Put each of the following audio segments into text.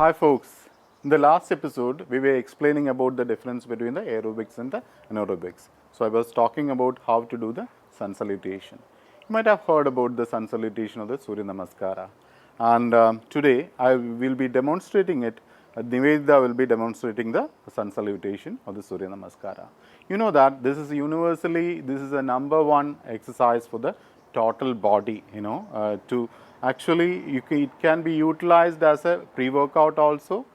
Hi folks, in the last episode we were explaining about the difference between the aerobics and the anaerobics. So I was talking about how to do the sun salutation. You might have heard about the sun salutation or the Surya Namaskara, and today I will be demonstrating it. Nivedita will be demonstrating the sun salutation or the Surya Namaskara. You know that this is a number one exercise for the total body, to actually it can be utilized as a pre-workout also,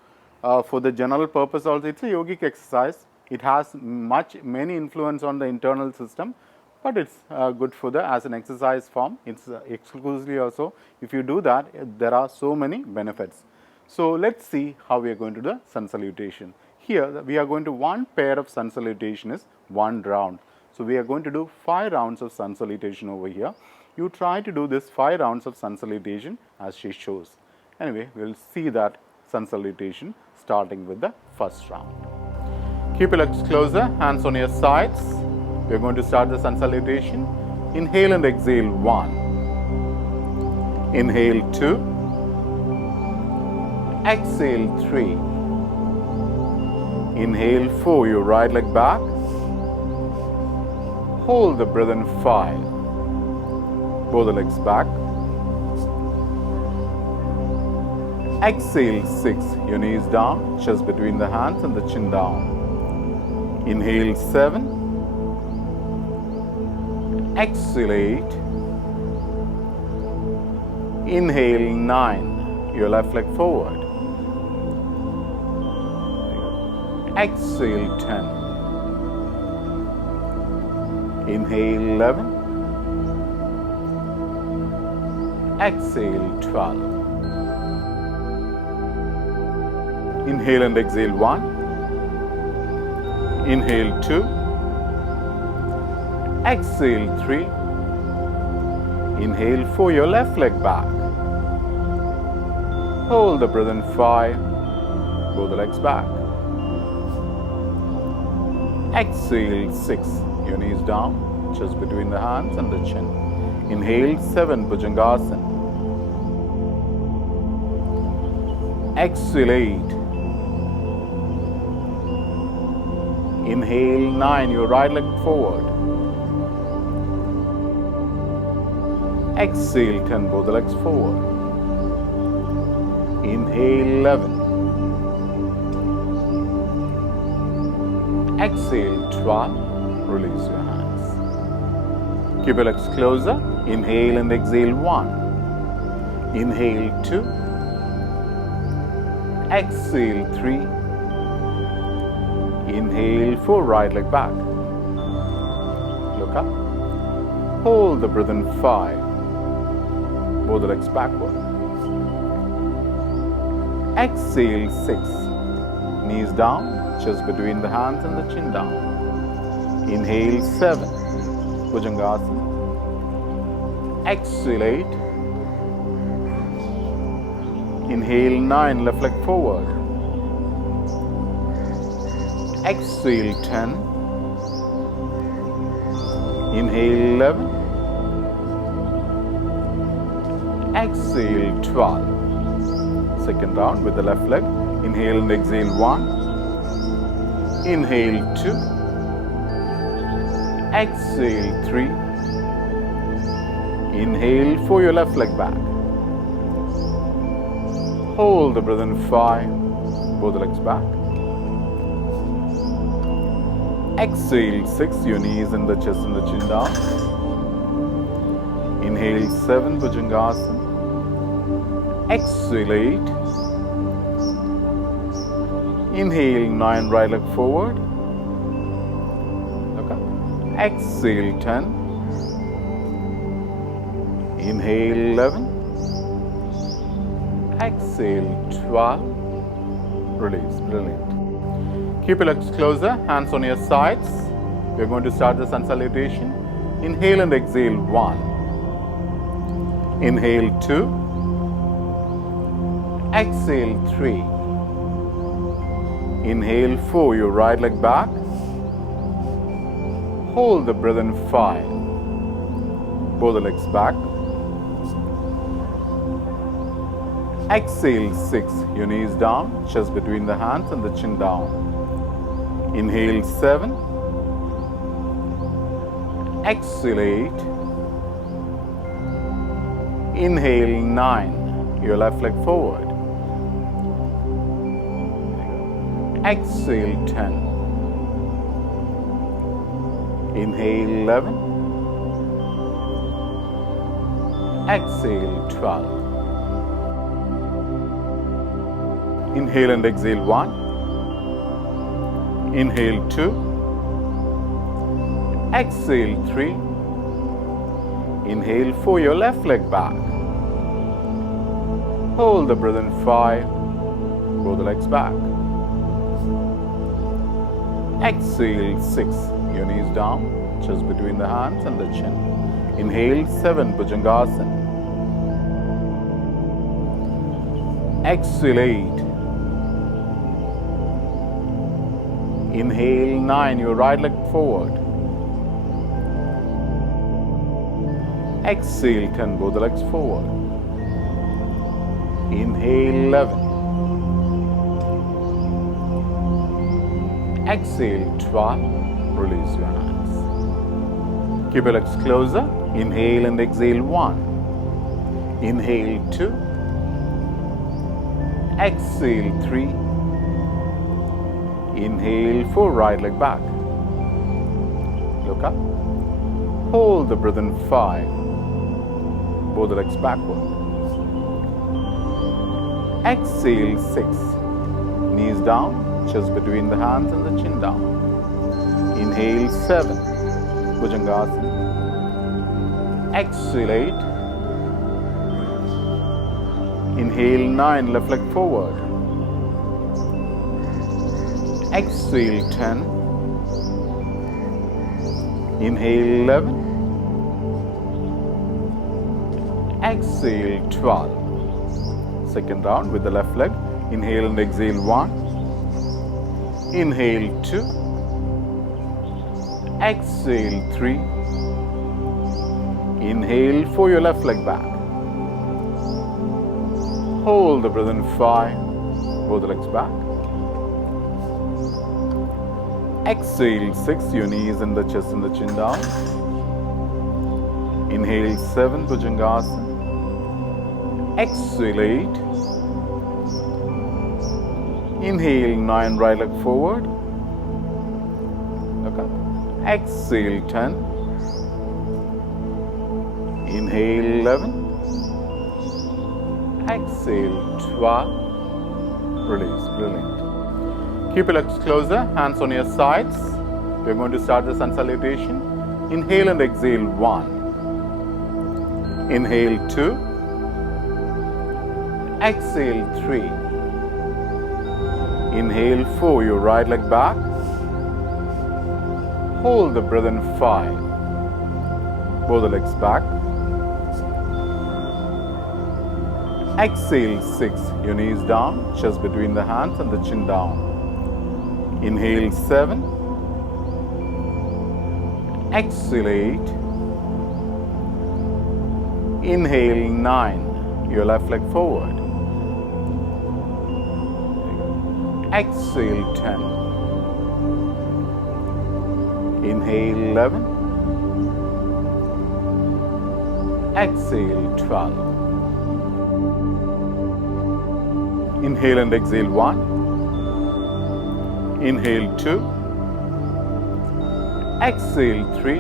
for the general purpose also. It's a yogic exercise. It has many influence on the internal system, but it's good for the as an exercise form. It's exclusively also, if you do that, there are so many benefits. So let's see how we are going to do the sun salutation. Here we are going to one pair of sun salutation is one round. So we are going to do 5 rounds of sun salutation over here. You try to do this 5 rounds of sun salutation as she shows. Anyway, we will see that sun salutation starting with the first round. Keep your legs closer, hands on your sides. We are going to start the sun salutation. Inhale and exhale 1. Inhale 2. Exhale 3. Inhale 4, your right leg back. Hold the breath in 5. Both the legs back. Exhale 6, your knees down, chest between the hands and the chin down. Inhale 7. Exhale 8. Inhale 9, your left leg forward. Exhale 10. Inhale 11. Exhale 12. Inhale and exhale 1. Inhale 2. Exhale 3. Inhale 4, your left leg back. Hold the breath in 5. Both the legs back. Exhale 6, your knees down, chest between the hands and the chin. Inhale 7, Bhujangasana. Exhale 8. Inhale 9, your right leg forward. Exhale 10, both the legs forward. Inhale 11. Exhale 12. Release your hands. Keep your legs closer. Inhale and exhale 1. Inhale 2. Exhale 3. Inhale 4, right leg back. Look up. Hold the breath in 5. Both the legs backward. Exhale 6. Knees down, chest between the hands and the chin down. Inhale 7. Bhujangasana. Exhale 8. Inhale 9, left leg forward. Exhale 10. Inhale 11. Exhale 12. Second round with the left leg. Inhale and exhale 1. Inhale 2. Exhale 3. Inhale 4, your left leg back. Hold the breath in 5. Both the legs back. Exhale 6, your knees and the chest and the chin down. Inhale 7, Bhujangasana. Exhale 8. Inhale 9, right leg forward. Look up. Exhale 10. Inhale 11. Exhale 12. Release. Brilliant. Keep your legs closer, hands on your sides. We are going to start the sun salutation. Inhale and exhale 1. Inhale 2. Exhale 3. Inhale 4, your right leg back. Hold the breath in 5. Both the legs back. Exhale 6, your knees down, chest between the hands and the chin down. Inhale 7. Exhale 8. Inhale 9, your left leg forward. Exhale 10. Inhale 11. Exhale 12. Inhale and exhale 1. Inhale 2. Exhale 3. Inhale 4, your left leg back. Hold the breath in 5. Roll the legs back. Exhale 6, your knees down, chest between the hands and the chin. Inhale 7, Bhujangasana. Exhale 8. Inhale 9, your right leg forward. Exhale 10, both the legs forward. Inhale 11. Exhale 12. Release your hands. Keep your legs closer. Inhale and exhale 1. Inhale 2. Exhale 3. Inhale 4, right leg back. Look up. Hold the breath in 5. Both the legs backward. Exhale 6. Knees down, chest between the hands and the chin down. Inhale 7. Bhujangasana. Exhale 8. Inhale 9, left leg forward. Exhale 10. Inhale 11. Exhale 12. Second round with the left leg. Inhale and exhale 1. Inhale 2. Exhale 3. Inhale 4, your left leg back. Hold the breath in 5. Both the legs back. Exhale 6, your knees and the chest and the chin down. Inhale 7, Bhujangasana. Exhale 8. Inhale 9, right leg forward. Look up. Exhale 10. Inhale 11. Exhale 12. Release. Brilliant. Keep your legs closer, hands on your sides. We are going to start the Sun Salutation. Inhale and exhale 1. Inhale 2. Exhale 3. Inhale 4, your right leg back. Hold the breath in 5. Both the legs back. Exhale 6, your knees down, chest between the hands and the chin down. Inhale 7. Exhale 8. Inhale 9, your left leg forward. Exhale 10. Inhale 11. Exhale 12. Inhale and exhale 1. Inhale 2. Exhale 3.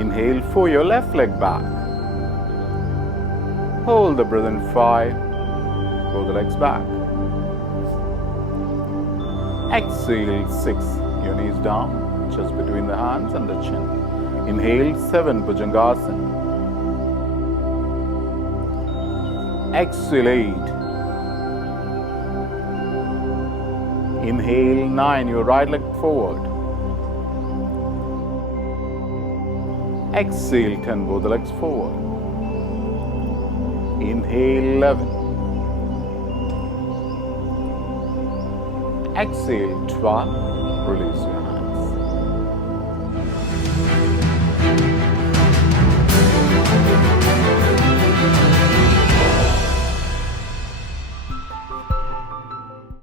Inhale 4, your left leg back. Hold the breath in 5. Roll the legs back. Exhale 6, your knees down, chest between the hands and the chin. Inhale 7, Bhujangasana. Exhale 8. Inhale 9, your right leg forward. Exhale 10, both the legs forward. Inhale 11. Exhale 12. Release.